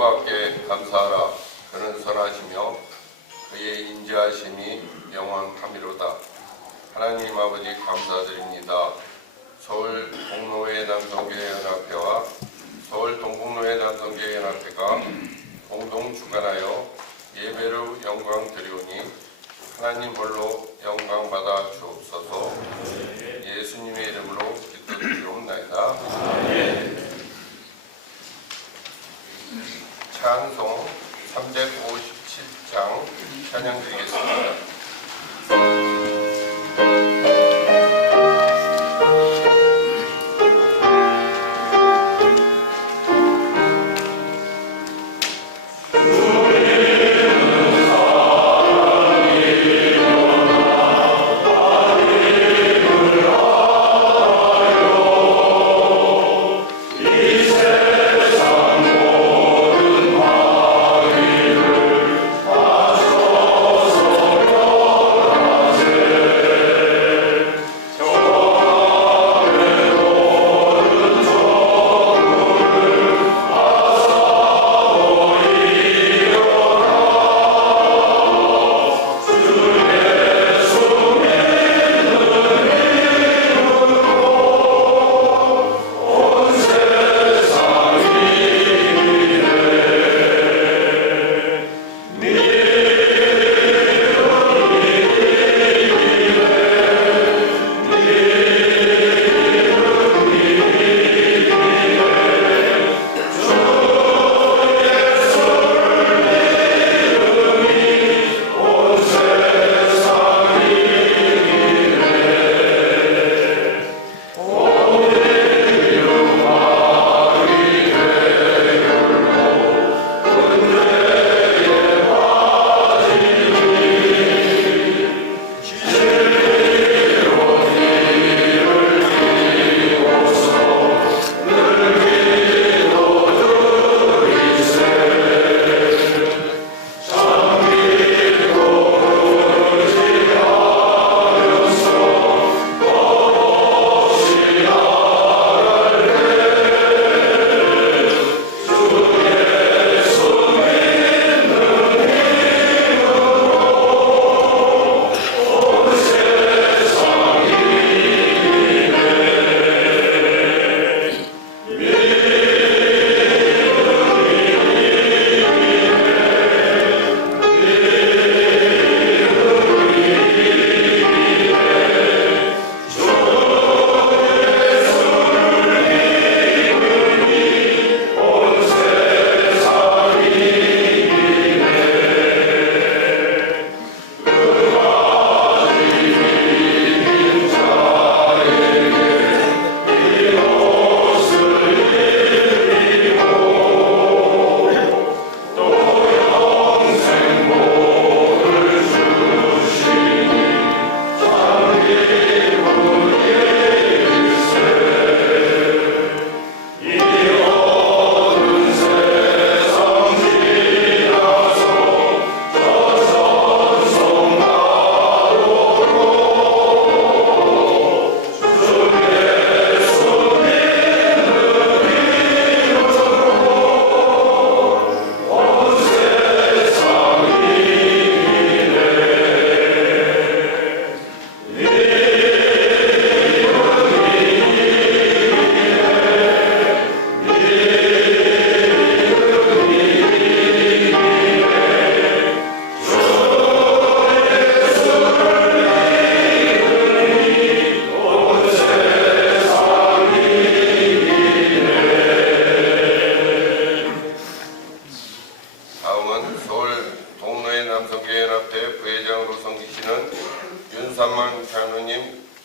여호와께 감사하라. 그는 선하시며 그의 인자하심이 영원하미로다. 하나님 아버지 감사드립니다. 서울 동로회 남성교회 연합회와 서울 동북로회 남성교회 연합회가 공동 주관하여 예배로 영광 드리오니 하나님 홀로 영광 받아 주옵소서. 예수님의 이름으로 기도드리옵나이다. 찬송 357장 찬양드리겠습니다.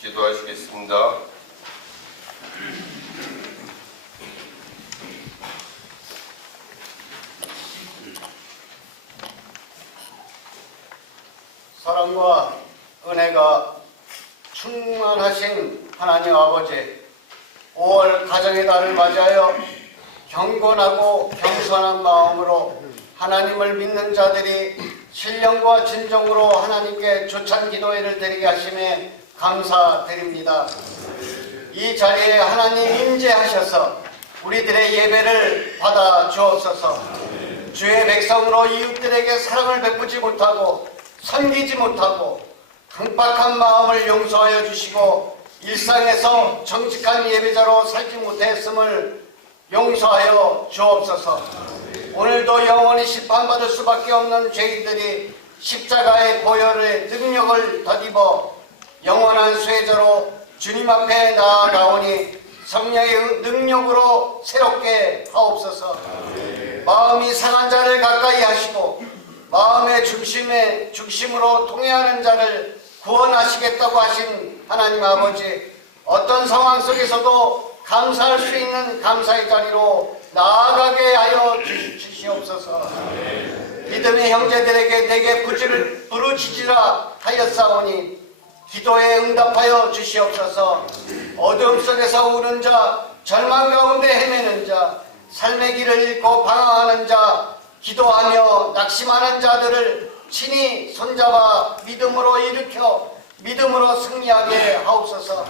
기도하시겠습니다. 사랑과 은혜가 충만하신 하나님 아버지, 5월 가정의 달을 맞이하여 경건하고 겸손한 마음으로 하나님을 믿는 자들이 신령과 진정으로 하나님께 조찬 기도회를 드리게 하심에 감사드립니다. 이 자리에 하나님 임재하셔서 우리들의 예배를 받아 주옵소서. 주의 백성으로 이웃들에게 사랑을 베푸지 못하고 섬기지 못하고 강박한 마음을 용서하여 주시고 일상에서 정직한 예배자로 살지 못했음을 용서하여 주옵소서. 오늘도 영원히 심판받을 수밖에 없는 죄인들이 십자가의 보혈의 능력을 덧입어 영원한 수혜자로 주님 앞에 나아가오니 성령의 능력으로 새롭게 하옵소서. 마음이 상한 자를 가까이 하시고 마음의 중심으로 통회하는 자를 구원하시겠다고 하신 하나님 아버지, 어떤 상황 속에서도 감사할 수 있는 감사의 자리로 나아가게 하여 주시옵소서. 믿음의 형제들에게 내게 부르짖으라 하였사오니 기도에 응답하여 주시옵소서. 어둠 속에서 우는 자, 절망 가운데 헤매는 자, 삶의 길을 잃고 방황하는 자, 기도하며 낙심하는 자들을 친히 손잡아 믿음으로 일으켜 믿음으로 승리하게 하옵소서.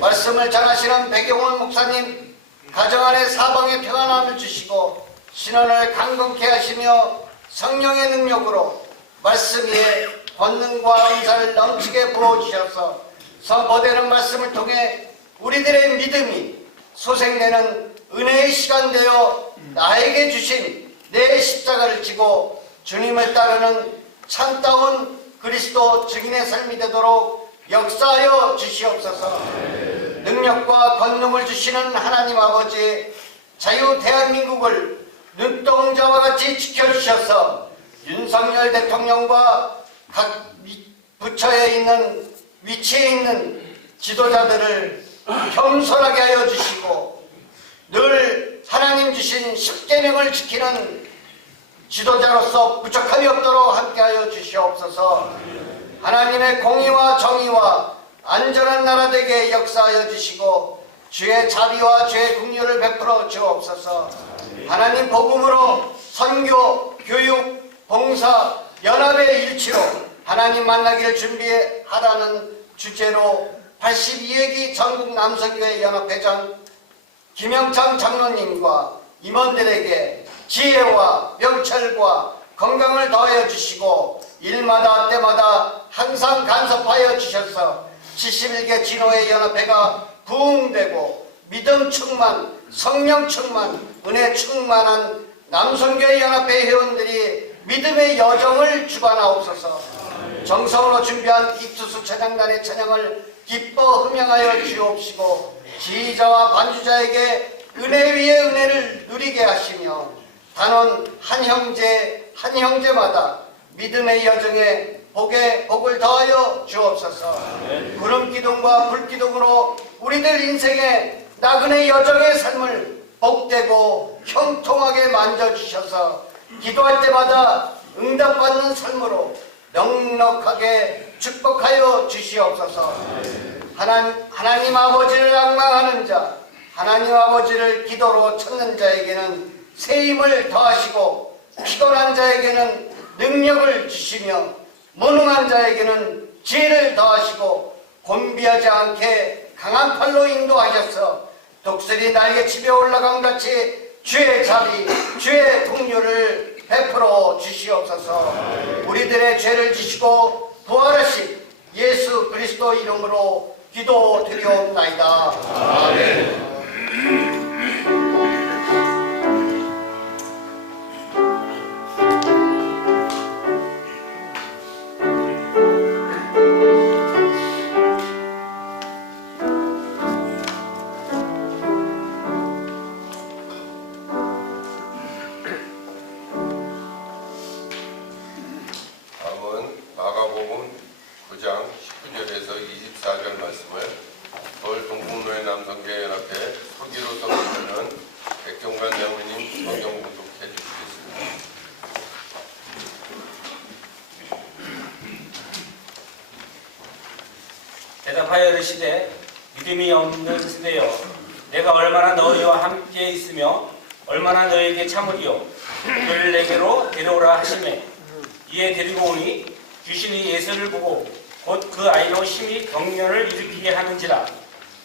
말씀을 전하시는 백영원 목사님 가정 안에 사방에 평안함을 주시고 신원을 강건케 하시며 성령의 능력으로 말씀 위에 권능과 은사를 넘치게 부어주셔서 선포되는 말씀을 통해 우리들의 믿음이 소생되는 은혜의 시간 되어 나에게 주신 내 십자가를 지고 주님을 따르는 참다운 그리스도 증인의 삶이 되도록 역사하여 주시옵소서. 능력과 권능을 주시는 하나님 아버지, 자유 대한민국을 눈동자와 같이 지켜주셔서 윤석열 대통령과 각 부처에 있는 위치에 있는 지도자들을 겸손하게 하여 주시고 늘 하나님 주신 십계명을 지키는 지도자로서 부족함이 없도록 함께하여 주시옵소서. 하나님의 공의와 정의와 안전한 나라 되게 역사하여 주시고 주의 자비와 주의 긍휼을 베풀어 주옵소서. 하나님 복음으로 선교, 교육, 봉사, 연합의 일치로 하나님 만나기를 준비하라는 주제로 82회기 전국 남성교회 연합회장 김영창 장로님과 임원들에게 지혜와 명철과 건강을 더하여 주시고 일마다 때마다 항상 간섭하여 주셔서 71개 진호의 연합회가 부흥되고 믿음 충만, 성령 충만, 은혜 충만한 남성교회 연합회 회원들이 믿음의 여정을 주관하옵소서. 정성으로 준비한 입투수 찬양단의 찬양을 기뻐 흠양하여 주옵시고 지휘자와 반주자에게 은혜 위에 은혜를 누리게 하시며 단원 한 형제마다 믿음의 여정에 복을 더하여 주옵소서. 구름기둥과 불기둥으로 우리들 인생의 나그네 여정의 삶을 복되고 형통하게 만져주셔서 기도할 때마다 응답받는 삶으로 넉넉하게 축복하여 주시옵소서. 하나님 아버지를 앙망하는 자, 하나님 아버지를 기도로 찾는 자에게는 세임을 더하시고 피곤한 자에게는 능력을 주시며 무능한 자에게는 지혜를 더하시고 곤비하지 않게 강한 팔로 인도하셔서 독수리 날개치며 올라간 같이 주의 자비, 주의 긍휼을 베풀어 주시옵소서. 우리들의 죄를 지시고 부활하신 예수 그리스도 이름으로 기도드리옵나이다. 아멘. 다음은 마가복음 9장 19절에서 24절 말씀을 서울 동국로의 남성교회 연합회 서기로 섬기는 백종관 장로님 성경 봉독해 주시겠습니다. 대답하여 이르시되 믿음이 없는 세대여, 내가 얼마나 너희와 함께 있으며 얼마나 너희에게 참으리요. 그를 내게로 데려오라 하시매 이에 데리고 오니 귀신이 예수를 보고 곧 그 아이로 심히 경련을 일으키게 하는지라.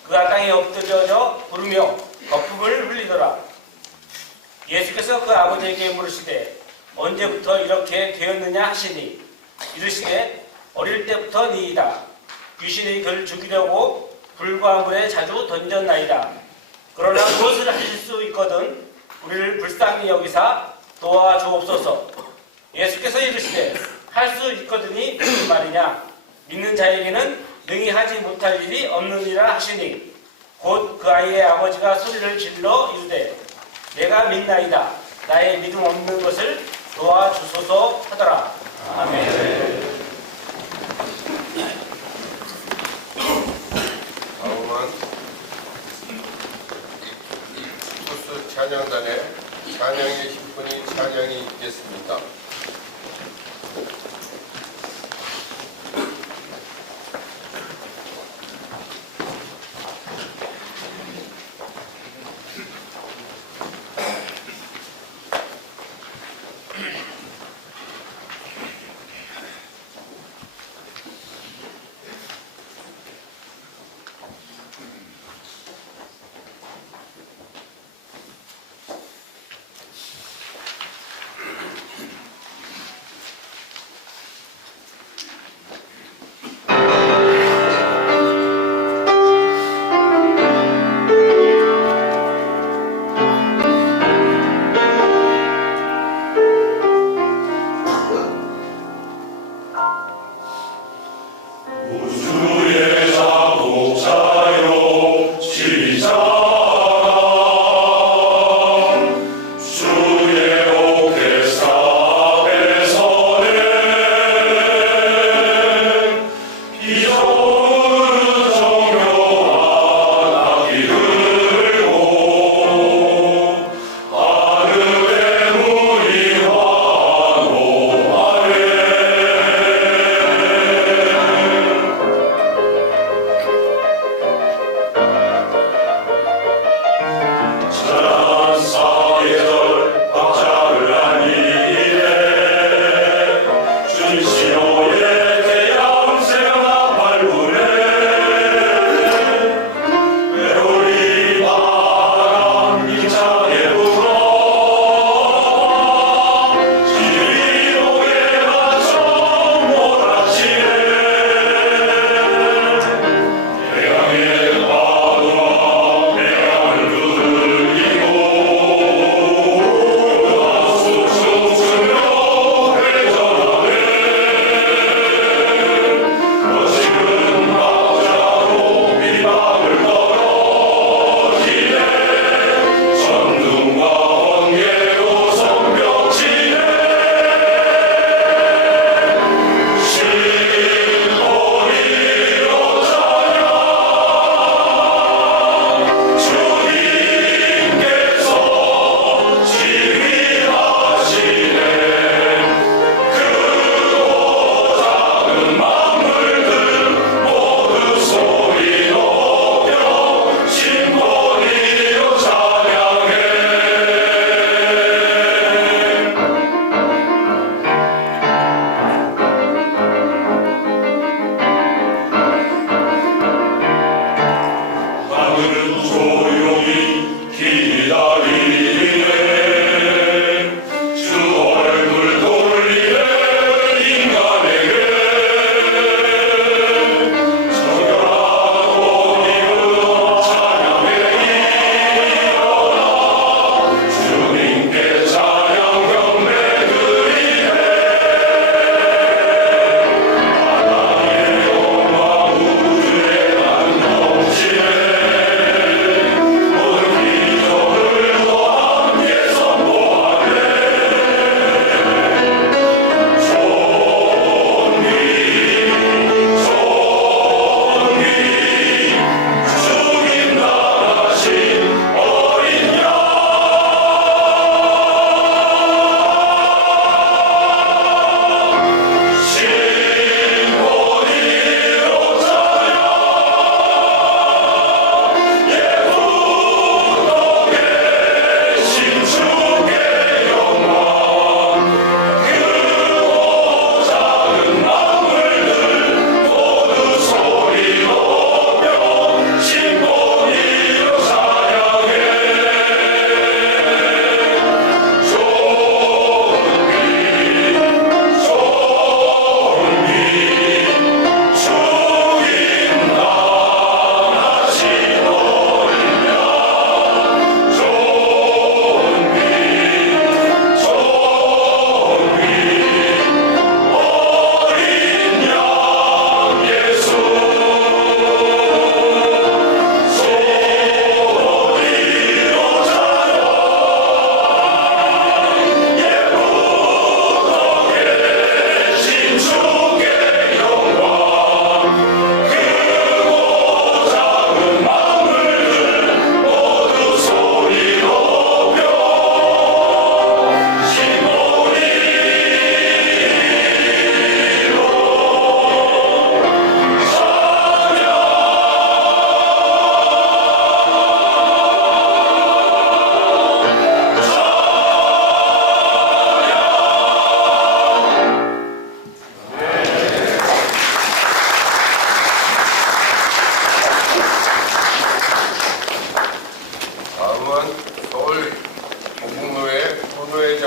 그가 땅에 엎드려져 부르며 거품을 흘리더라. 예수께서 그 아버지에게 물으시되 언제부터 이렇게 되었느냐 하시니 이르시되 어릴 때부터 니이다. 귀신이 그를 죽이려고 불과 물에 자주 던졌나이다. 그러나 무엇을 하실 수 있거든 우리를 불쌍히 여기사 도와주옵소서. 예수께서 이르시되 할 수 있거든이 무슨 말이냐. 믿는 자에게는 능히 하지 못할 일이 없느니라 하시니 곧 그 아이의 아버지가 소리를 질러 이르되 내가 믿나이다. 나의 믿음 없는 것을 도와주소서 하더라. 아멘. 다음은 이투스 찬양단의 찬양의 심포니 찬양이 있겠습니다.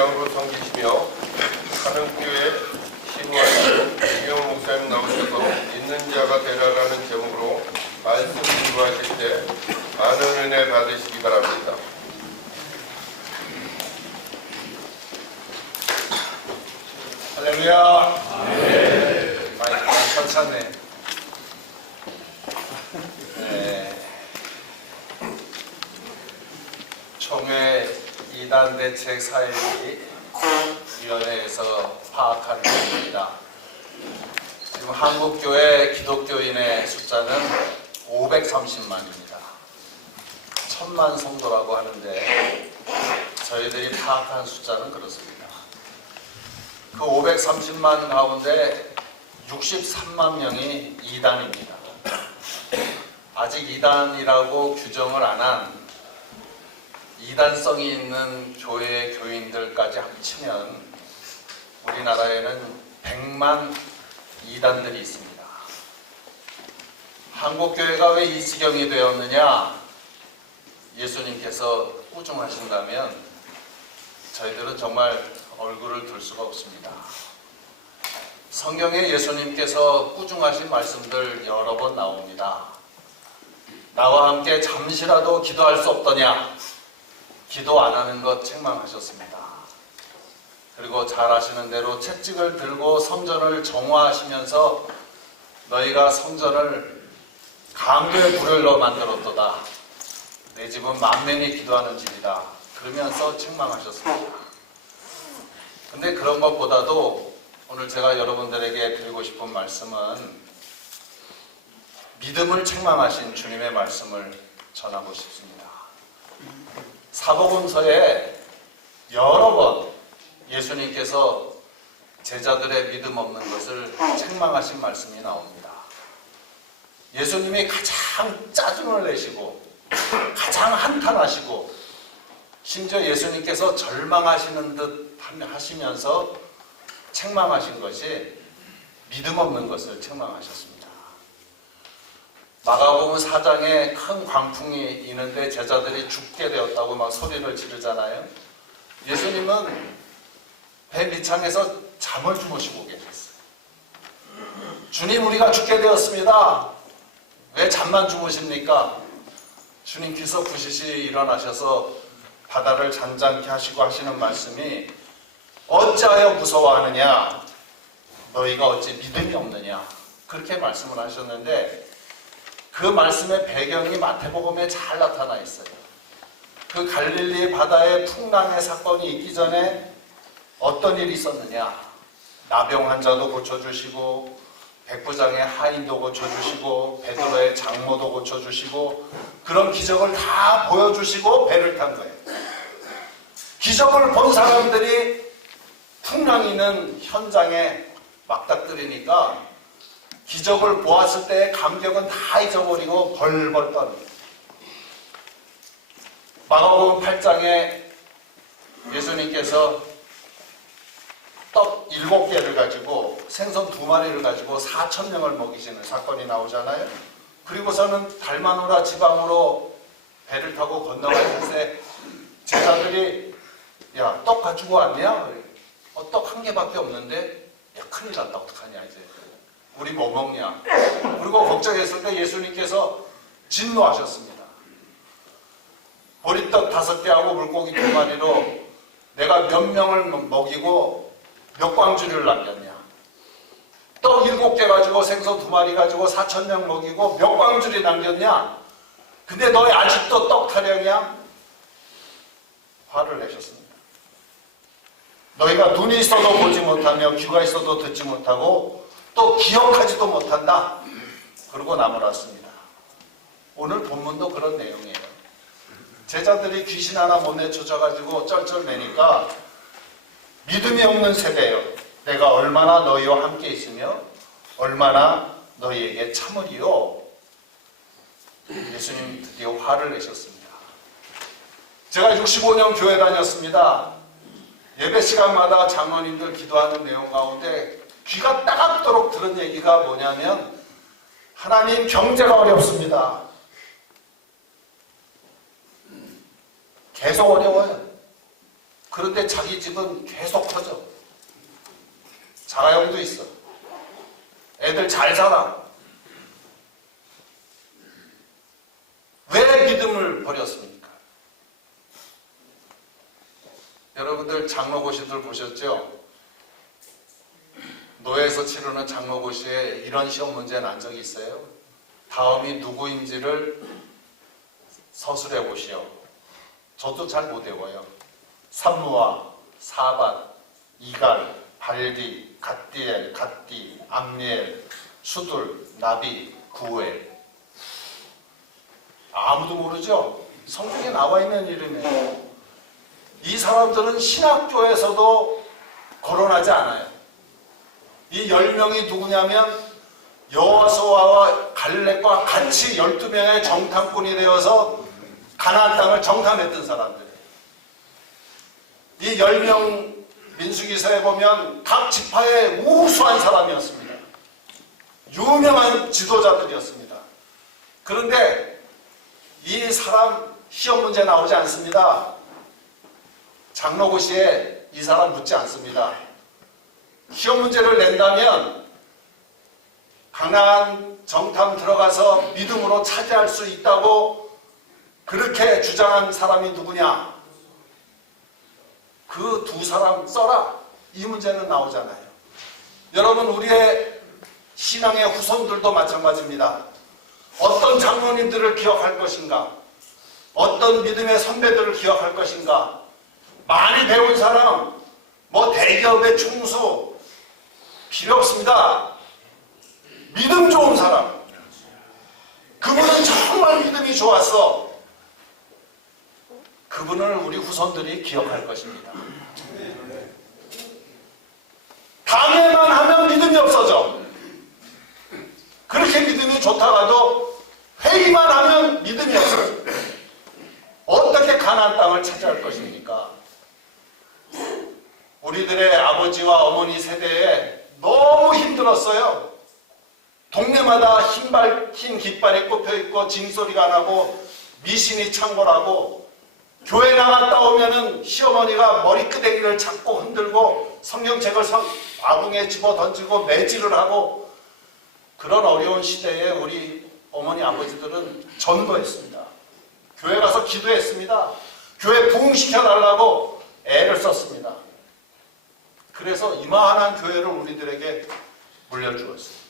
목장으로 섬기시며 한흥교회 신우하신 이경호 목사님 나오셔서 있는 자가 되라라는 제목으로 말씀 기도하실 때 많은 은혜 받으시기 바랍니다. 할렐루야. 마이크가 천사네. 총회 이단 대책 사회위원회에서 파악한 것입니다. 지금 한국교회 기독교인의 숫자는 530만입니다. 1000만 성도라고 하는데 저희들이 파악한 숫자는 그렇습니다. 그 530만 가운데 63만 명이 이단입니다. 아직 이단이라고 규정을 안 한 이단성이 있는 교회 교인들까지 합치면 우리나라에는 100만 이단들이 있습니다. 한국교회가 왜 이 지경이 되었느냐? 예수님께서 꾸중하신다면 저희들은 정말 얼굴을 들 수가 없습니다. 성경에 예수님께서 꾸중하신 말씀들 여러 번 나옵니다. 나와 함께 잠시라도 기도할 수 없더냐? 기도 안 하는 것 책망하셨습니다. 그리고 잘 아시는 대로 채찍을 들고 성전을 정화하시면서 너희가 성전을 강도의 불을로 만들었도다. 내 집은 만면이 기도하는 집이다. 그러면서 책망하셨습니다. 근데 그런 것보다도 오늘 제가 여러분들에게 드리고 싶은 말씀은 믿음을 책망하신 주님의 말씀을 전하고 싶습니다. 사복음서에 여러 번 예수님께서 제자들의 믿음 없는 것을 책망하신 말씀이 나옵니다. 예수님이 가장 짜증을 내시고 가장 한탄하시고 심지어 예수님께서 절망하시는 듯 하시면서 책망하신 것이 믿음 없는 것을 책망하셨습니다. 마가복음 4장에 큰 광풍이 있는데 제자들이 죽게 되었다고 막 소리를 지르잖아요. 예수님은 배 밑창에서 잠을 주무시고 계셨어요. 주님, 우리가 죽게 되었습니다. 왜 잠만 주무십니까? 주님께서 부시시 일어나셔서 바다를 잔잔케 하시고 하시는 말씀이 어찌하여 무서워하느냐? 너희가 어찌 믿음이 없느냐? 그렇게 말씀을 하셨는데 그 말씀의 배경이 마태복음에 잘 나타나 있어요. 그 갈릴리 바다에 풍랑의 사건이 있기 전에 어떤 일이 있었느냐? 나병 환자도 고쳐주시고 백부장의 하인도 고쳐주시고 베드로의 장모도 고쳐주시고 그런 기적을 다 보여주시고 배를 탄 거예요. 기적을 본 사람들이 풍랑 있는 현장에 막닥뜨리니까 기적을 보았을 때의 감격은 다 잊어버리고 벌벌 떠는 마가복음 8장에 예수님께서 떡 7개를 가지고 생선 2마리를 가지고 4,000명을 먹이시는 사건이 나오잖아요. 그리고서는 달마누라 지방으로 배를 타고 건너갈 때 제자들이 야, 떡 가지고 왔냐? 떡 1개밖에 없는데 야, 큰일 났다. 어떡하냐 이제. 우리 뭐 먹냐? 그리고 걱정했을 때 예수님께서 진노하셨습니다. 보리떡 5개하고 물고기 2마리로 내가 몇 명을 먹이고 몇 광주리를 남겼냐? 떡 7개 가지고 생선 2마리 가지고 4,000명 먹이고 몇 광주리 남겼냐? 근데 너희 아직도 떡 타령이야? 화를 내셨습니다. 너희가 눈이 있어도 보지 못하며 귀가 있어도 듣지 못하고 또 기억하지도 못한다. 그러고 나무랐습니다. 오늘 본문도 그런 내용이에요. 제자들이 귀신 하나 못 내쫓아가지고 쩔쩔매니까 믿음이 없는 세대요. 내가 얼마나 너희와 함께 있으며 얼마나 너희에게 참으리요. 예수님 드디어 화를 내셨습니다. 제가 65년 교회 다녔습니다. 예배 시간마다 장로님들 기도하는 내용 가운데 귀가 따갑도록 들은 얘기가 뭐냐면 하나님 경제가 어렵습니다. 계속 어려워요. 그런데 자기 집은 계속 커져. 자가용도 있어. 애들 잘 살아. 왜 믿음을 버렸습니까? 여러분들 장로고시들 보셨죠? 노예에서 치르는 장로고시에 이런 시험 문제 난 적이 있어요? 다음이 누구인지를 서술해 보시오. 저도 잘 못 외워요. 산무와, 사반, 이갈, 발디, 갓디엘, 갓디, 암리엘, 수둘, 나비, 구엘. 아무도 모르죠? 성경에 나와 있는 이름이에요. 이 사람들은 신학교에서도 거론하지 않아요. 이 10명이 누구냐면 여호수아와 갈렙과 같이 12명의 정탐꾼이 되어서 가나안 땅을 정탐했던 사람들이에요. 이 10명 민수기서에 보면 각 지파의 우수한 사람이었습니다. 유명한 지도자들이었습니다. 그런데 이 사람 시험 문제 나오지 않습니다. 장로고시에 이 사람 묻지 않습니다. 시험 문제를 낸다면 가나안 정탐 들어가서 믿음으로 차지할 수 있다고 그렇게 주장한 사람이 누구냐? 그 두 사람 써라. 이 문제는 나오잖아요. 여러분, 우리의 신앙의 후손들도 마찬가지입니다. 어떤 장로님들을 기억할 것인가? 어떤 믿음의 선배들을 기억할 것인가? 많이 배운 사람, 뭐 대기업의 총수 필요 없습니다. 믿음 좋은 사람, 그분은 정말 믿음이 좋았어. 그분을 우리 후손들이 기억할 것입니다. 당회만 하면 믿음이 없어져. 그렇게 믿음이 좋다가도 회의만 하면 믿음이 없어져. 어떻게 가나안 땅을 차지할 것입니까? 우리들의 아버지와 어머니 세대에 너무 힘들었어요. 동네마다 흰 깃발이 꼽혀있고 징소리가 나고 미신이 창궐하고, 교회 나갔다 오면은 시어머니가 머리끄댕이를 잡고 흔들고 성경책을 아궁에 집어 던지고 매질을 하고, 그런 어려운 시대에 우리 어머니 아버지들은 전도했습니다. 교회 가서 기도했습니다. 교회 부흥시켜달라고 애를 썼습니다. 그래서 이만한 교회를 우리들에게 물려주었어요.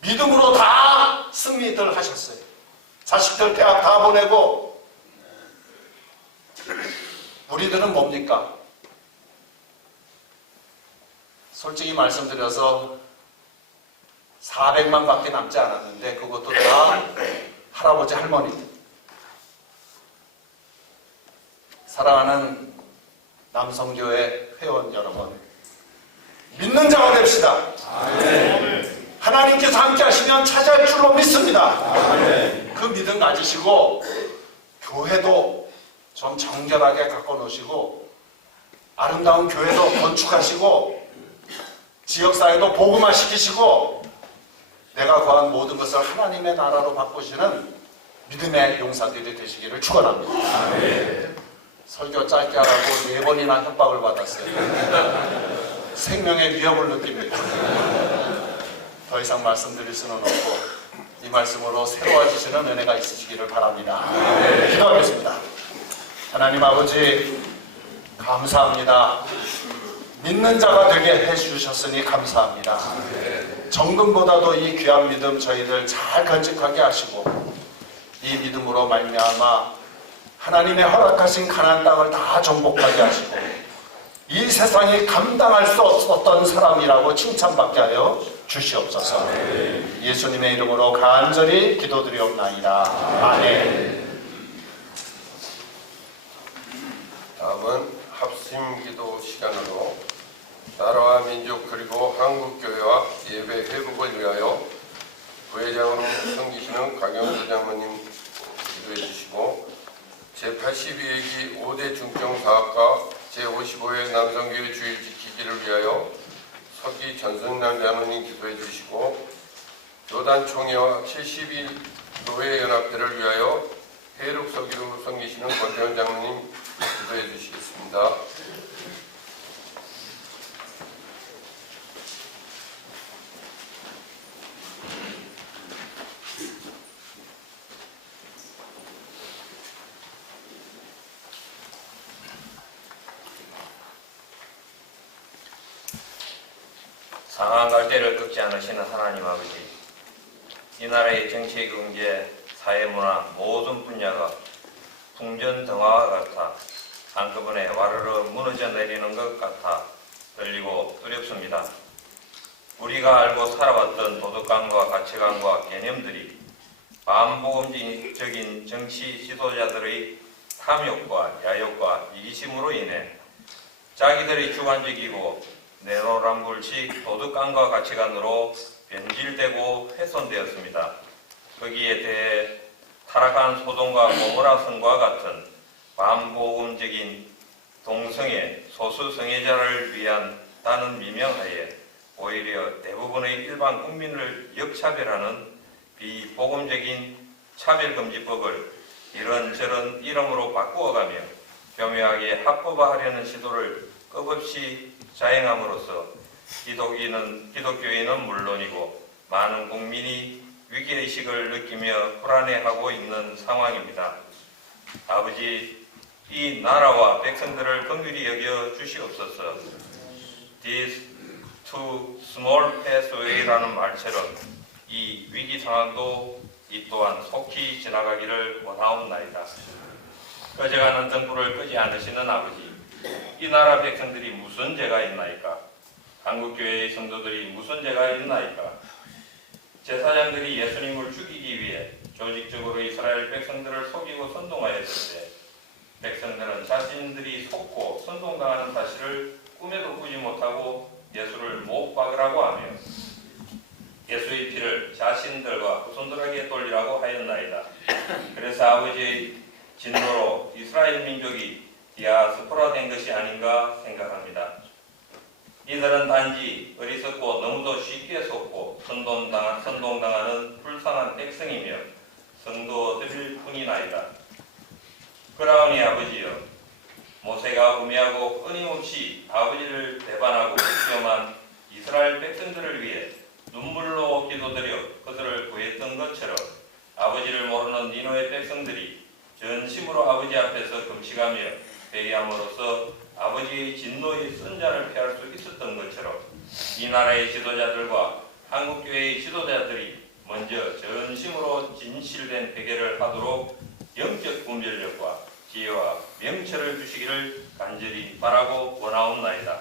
믿음으로 다 승리들 하셨어요. 자식들 대학 다 보내고. 우리들은 뭡니까? 솔직히 말씀드려서 400만 밖에 남지 않았는데 그것도 다 할아버지 할머니들. 사랑하는 남성교회 회원 여러분, 믿는 자가 됩시다. 아멘. 하나님께서 함께 하시면 차지할 줄로 믿습니다. 아멘. 그 믿음 가지시고 교회도 좀 정결하게 갖고 놓으시고 아름다운 교회도 건축하시고 지역사회도 복음화 시키시고 내가 구한 모든 것을 하나님의 나라로 바꾸시는 믿음의 용사들이 되시기를 축원합니다. 아멘. 설교 짧게 하라고 4번이나 협박을 받았어요. 생명의 위협을 느낍니다. 더 이상 말씀드릴 수는 없고 이 말씀으로 새로워지시는 은혜가 있으시기를 바랍니다. 기도하겠습니다. 하나님 아버지, 감사합니다. 믿는 자가 되게 해주셨으니 감사합니다. 정금보다도 이 귀한 믿음 저희들 잘 간직하게 하시고 이 믿음으로 말미암아 하나님의 허락하신 가나안 땅을 다 정복하게 하시고 이 세상이 감당할 수 없었던 사람이라고 칭찬받게 하여 주시옵소서. 예수님의 이름으로 간절히 기도드리옵나이다. 아멘. 다음은 합심기도 시간으로 나라와 민족 그리고 한국교회와 예배 회복을 위하여 부회장으로 섬기시는 강영수 장로님 기도해 주시고, 제82회기 5대 중증사학과 제55회 남성교회 주일 지키기를 위하여 서기 전승남 장로님 기도해 주시고, 교단총회와 71교회 연합회를 위하여 회룩 서기로 섬기시는 권태현 장로님 기도해 주시겠습니다. 강한 갈대를 꺾지 않으시는 하나님 아버지, 이 나라의 정치, 경제, 사회, 문화 모든 분야가 풍전등화와 같아 한꺼번에 와르르 무너져 내리는 것 같아 들리고 두렵습니다. 우리가 알고 살아왔던 도덕관과 가치관과 개념들이 반복음적인 정치 지도자들의 탐욕과 야욕과 이기심으로 인해 자기들의 주관적이고 내로남불식 도덕관과 가치관으로 변질되고 훼손되었습니다. 거기에 대해 타락한 소돔과 고모라 성과 같은 반복음적인 동성애, 소수 성애자를 위한 다는 미명하에 오히려 대부분의 일반 국민을 역차별하는 비복음적인 차별금지법을 이런저런 이름으로 바꾸어가며 교묘하게 합법화하려는 시도를 끝없이 자행함으로써 기독교인은 물론이고 많은 국민이 위기의식을 느끼며 불안해하고 있는 상황입니다. 아버지, 이 나라와 백성들을 긍휼히 여겨 주시옵소서. This too small pass away라는 말처럼 이 위기 상황도 이 또한 속히 지나가기를 원하옵나이다. 꺼져가는 등불을 끄지 않으시는 아버지, 이 나라 백성들이 무슨 죄가 있나이까? 한국교회의 성도들이 무슨 죄가 있나이까? 제사장들이 예수님을 죽이기 위해 조직적으로 이스라엘 백성들을 속이고 선동하였을 때 백성들은 자신들이 속고 선동당하는 사실을 꿈에도 꾸지 못하고 예수를 못 박으라고 하며 예수의 피를 자신들과 후손들에게 돌리라고 하였나이다. 그래서 아버지의 진노로 이스라엘 민족이 디아스포라 된 것이 아닌가 생각합니다. 이들은 단지 어리석고 너무도 쉽게 속고 선동당하는 불쌍한 백성이며 성도들일 뿐이나이다. 그러하니 아버지여, 모세가 우매하고 끊임없이 아버지를 배반하고 시험한 이스라엘 백성들을 위해 눈물로 기도드려 그들을 구했던 것처럼 아버지를 모르는 니노의 백성들이 전심으로 아버지 앞에서 금식하며 회개함으로써 아버지의 진노의 선잔을 피할 수 있었던 것처럼 이 나라의 지도자들과 한국교회의 지도자들이 먼저 전심으로 진실된 회개를 하도록 영적 분별력과 지혜와 명철을 주시기를 간절히 바라고 원하옵나이다.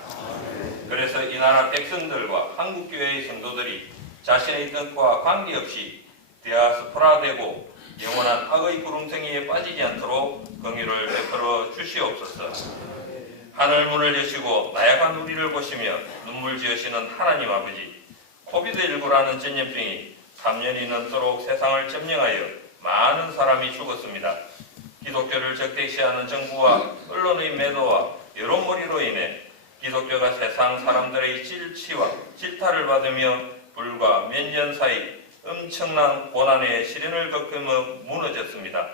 그래서 이 나라 백성들과 한국교회의 성도들이 자신의 뜻과 관계없이 디아스포라되고 영원한 악의 구름텅이에 빠지지 않도록 긍휼을 베풀어 주시옵소서. 하늘 문을 여시고 나약한 우리를 보시며 눈물 지으시는 하나님 아버지, 코비드19라는 전염병이 3년이 넘도록 세상을 점령하여 많은 사람이 죽었습니다. 기독교를 적대시하는 정부와 언론의 매도와 여론몰이로 인해 기독교가 세상 사람들의 질치와 질타를 받으며 불과 몇 년 사이 엄청난 고난의 시련을 겪으며 무너졌습니다.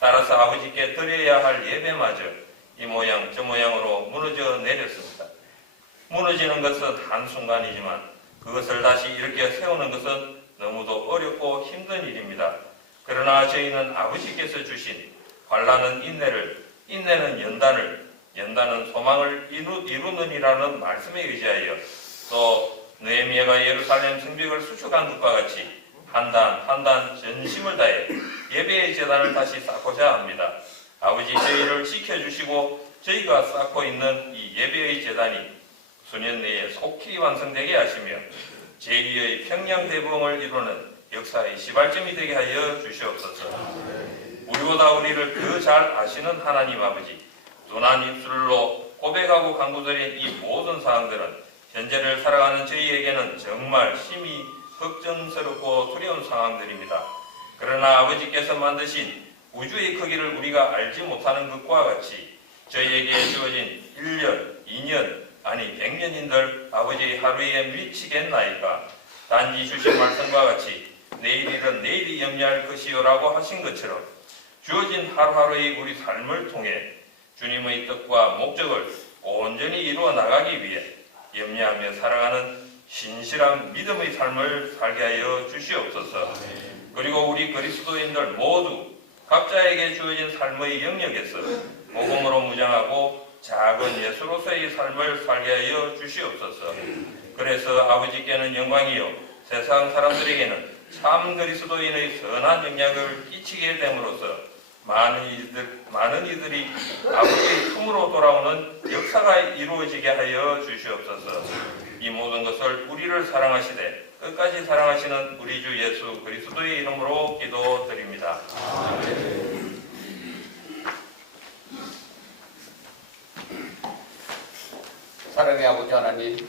따라서 아버지께 드려야 할 예배마저 이 모양 저 모양으로 무너져 내렸습니다. 무너지는 것은 한순간이지만 그것을 다시 일으켜 세우는 것은 너무도 어렵고 힘든 일입니다. 그러나 저희는 아버지께서 주신 환난은 인내를, 인내는 연단을, 연단은 소망을 이루느니라는 말씀에 의지하여 또 느헤미야가 예루살렘 성벽을 수축한 것과 같이 한 단 전심을 다해 예배의 제단을 다시 쌓고자 합니다. 아버지, 저희를 지켜주시고 저희가 쌓고 있는 이 예배의 제단이 수년 내에 속히 완성되게 하시며 제2의 평양대봉을 이루는 역사의 시발점이 되게 하여 주시옵소서. 우리보다 우리를 더 잘 아시는 하나님 아버지, 둔한 입술로 고백하고 강구드린 이 모든 사항들은 현재를 살아가는 저희에게는 정말 심히 걱정스럽고 두려운 상황들입니다. 그러나 아버지께서 만드신 우주의 크기를 우리가 알지 못하는 것과 같이 저희에게 주어진 1년, 2년, 아니 100년인들 아버지의 하루에 미치겠나이까? 단지 주신 말씀과 같이 내일일은 내일이 염려할 것이요라고 하신 것처럼 주어진 하루하루의 우리 삶을 통해 주님의 뜻과 목적을 온전히 이루어 나가기 위해 염려하며 살아가는 신실한 믿음의 삶을 살게 하여 주시옵소서. 그리고 우리 그리스도인들 모두 각자에게 주어진 삶의 영역에서 복음으로 무장하고 작은 예수로서의 삶을 살게 하여 주시옵소서. 그래서 아버지께는 영광이요 세상 사람들에게는 참 그리스도인의 선한 영향을 끼치게 됨으로써 많은 이들이 아버지의 품으로 돌아오는 역사가 이루어지게 하여 주시옵소서. 이 모든 것을 우리를 사랑하시되 끝까지 사랑하시는 우리 주 예수 그리스도의 이름으로 기도드립니다. 사랑의 아버지 하나님,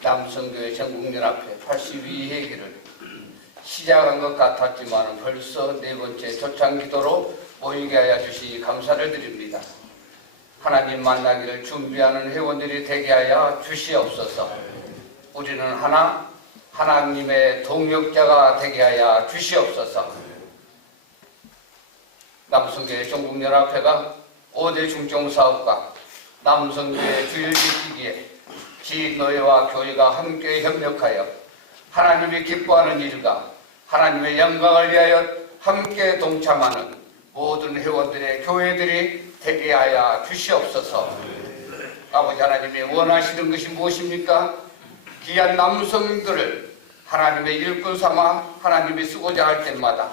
남성교회 전국연합회 82회기를 시작한 것 같았지만 벌써 네 번째 초창기도로 모이게 하여 주시니 감사를 드립니다. 하나님 만나기를 준비하는 회원들이 되게 하여 주시옵소서. 우리는 하나님의 동역자가 되게 하여 주시옵소서. 남성교회 전국연합회가 5대 중점사업과 남성교회 주일 지키기에 지노예와 교회가 함께 협력하여 하나님이 기뻐하는 일과 하나님의 영광을 위하여 함께 동참하는 모든 회원들의 교회들이 되게 하여 주시옵소서. 아버지 하나님이 원하시는 것이 무엇입니까? 귀한 남성들을 하나님의 일꾼 삼아 하나님이 쓰고자 할 때마다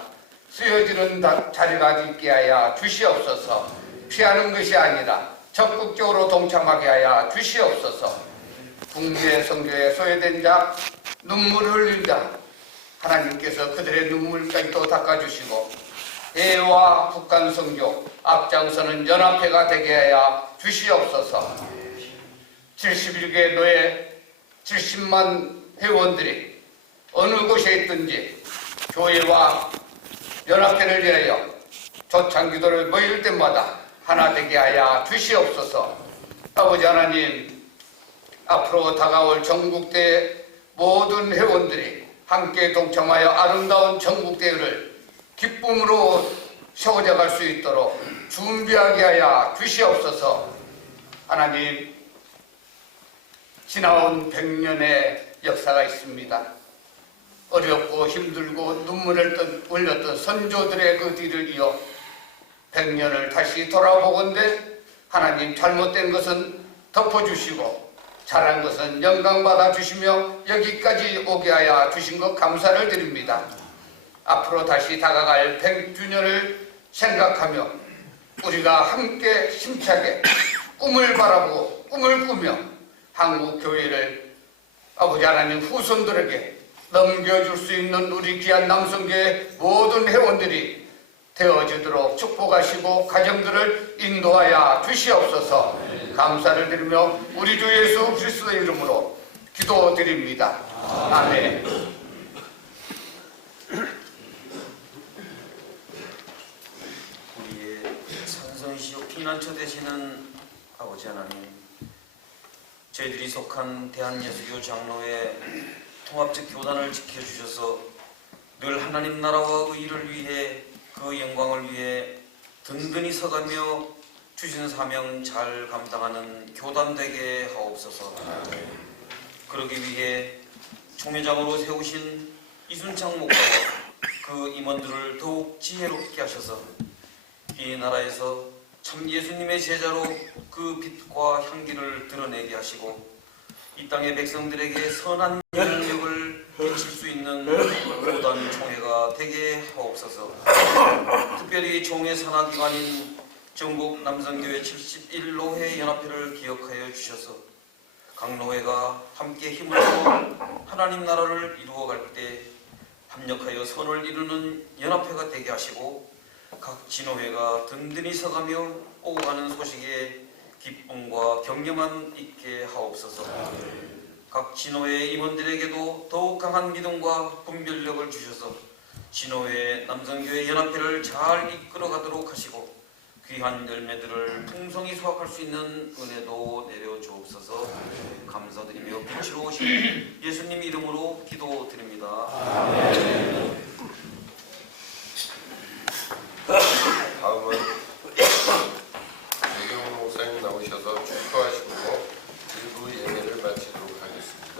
쓰여지는 자리가 있게 하여 주시옵소서. 피하는 것이 아니라 적극적으로 동참하게 하여 주시옵소서. 국민의 선교에 소외된 자, 눈물을 흘린 자, 하나님께서 그들의 눈물까지도 닦아주시고 해외와 북한 선교 앞장서는 연합회가 되게 하여 주시옵소서. 71개 노예 70만 회원들이 어느 곳에 있든지 교회와 연합회를 위하여 초창기도를 모일 때마다 하나 되게 하여 주시옵소서. 아버지 하나님, 앞으로 다가올 전국대회 모든 회원들이 함께 동참하여 아름다운 전국대회를 기쁨으로 세워져갈 수 있도록 준비하게 하여 주시옵소서. 하나님, 지나온 100년의 역사가 있습니다. 어렵고 힘들고 눈물을 흘렸던 선조들의 그 뒤를 이어 100년을 다시 돌아보건대 하나님, 잘못된 것은 덮어주시고 잘한 것은 영광받아 주시며 여기까지 오게 하여 주신 것 감사를 드립니다. 앞으로 다시 다가갈 100주년을 생각하며 우리가 함께 힘차게 꿈을 바라보고 꿈을 꾸며 한국 교회를 아버지 하나님 후손들에게 넘겨줄 수 있는 우리 귀한 남성교회 모든 회원들이 되어지도록 축복하시고 가정들을 인도하여 주시옵소서. 감사를 드리며 우리 주 예수 그리스도의 이름으로 기도드립니다. 아멘. 우리의 산성이시오 피난처 되시는 아버지 하나님, 저희들이 속한 대한예수교 장로회 통합적 교단을 지켜주셔서 늘 하나님 나라와 의를 위해 그 영광을 위해 든든히 서가며 주신 사명 잘 감당하는 교단 되게 하옵소서. 그러기 위해 총회장으로 세우신 이순창 목사와 그 임원들을 더욱 지혜롭게 하셔서 이 나라에서 참 예수님의 제자로 그 빛과 향기를 드러내게 하시고 이 땅의 백성들에게 선한 영향력을 끼칠 수 있는 교단 총회가 되게 하옵소서. 특별히 총회 산하기관인 전국 남성교회 71노회 연합회를 기억하여 주셔서 각 노회가 함께 힘을 모아 하나님 나라를 이루어갈 때 합력하여 선을 이루는 연합회가 되게 하시고 각 진호회가 든든히 서가며 오고 가는 소식에 기쁨과 격려만 있게 하옵소서. 각 진호회 임원들에게도 더욱 강한 믿음과 분별력을 주셔서 진호회 남성교회 연합회를 잘 이끌어가도록 하시고 귀한 열매들을 풍성히 수확할 수 있는 은혜도 내려주옵소서. 감사드리며 빛으로 오신 예수님 이름으로 기도드립니다. 다음은 유경 목사님 나오셔서 축도하시고 일부 예배를 마치도록 하겠습니다.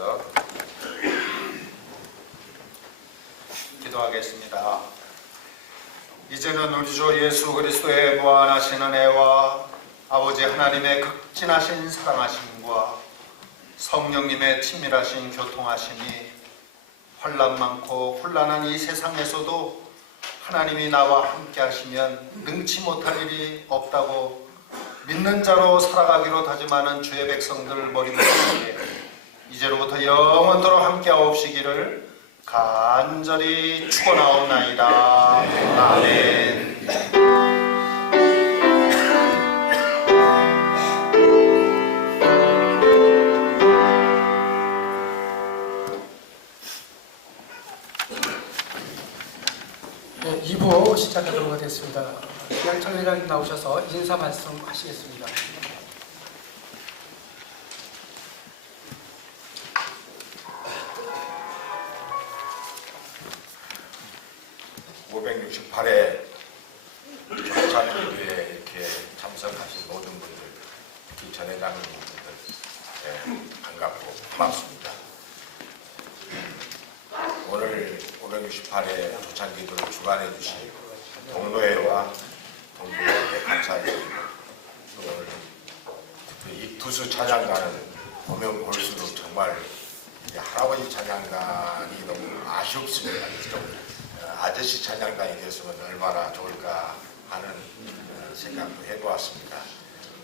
기도하겠습니다. 이제는 우리 주 예수 그리스도의 무한하신 은혜와 아버지 하나님의 극진하신 사랑하심과 성령님의 친밀하신 교통하심이 환난 많고 혼란한 이 세상에서도 하나님이 나와 함께 하시면 능치 못할 일이 없다고 믿는 자로 살아가기로 다짐하는 주의 백성들 머리맡에 이제로부터 영원토록 함께하옵시기를 간절히 축원하옵나이다. 아멘. 네, 2부 시작하도록 하겠습니다. 양철 회장님 나오셔서 인사 말씀하시겠습니다. (568회) 조찬교회에 이렇게 참석하신 모든 분들, 특히 전 회장님들 반갑고 고맙습니다. 오늘 568회 조찬기도를 주관해 주신 동로회와 동부에 감사드리고, 오늘 이 투수 찬양단은 보면 볼수록 정말 할아버지 찬양단이 너무 아쉽습니다. 좀 아저씨 찬양단이 됐으면 얼마나 좋을까 하는 생각도 해보았습니다.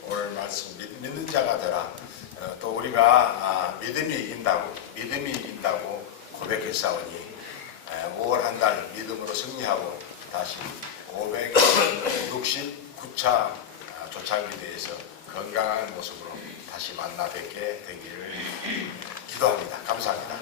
오늘 말씀 믿는 자가 되라. 또 우리가 믿음이 이긴다고 고백했사오니 5월 한 달 믿음으로 승리하고 다시 569차 조찬기도에서 건강한 모습으로 다시 만나 뵙게 되기를 기도합니다. 감사합니다.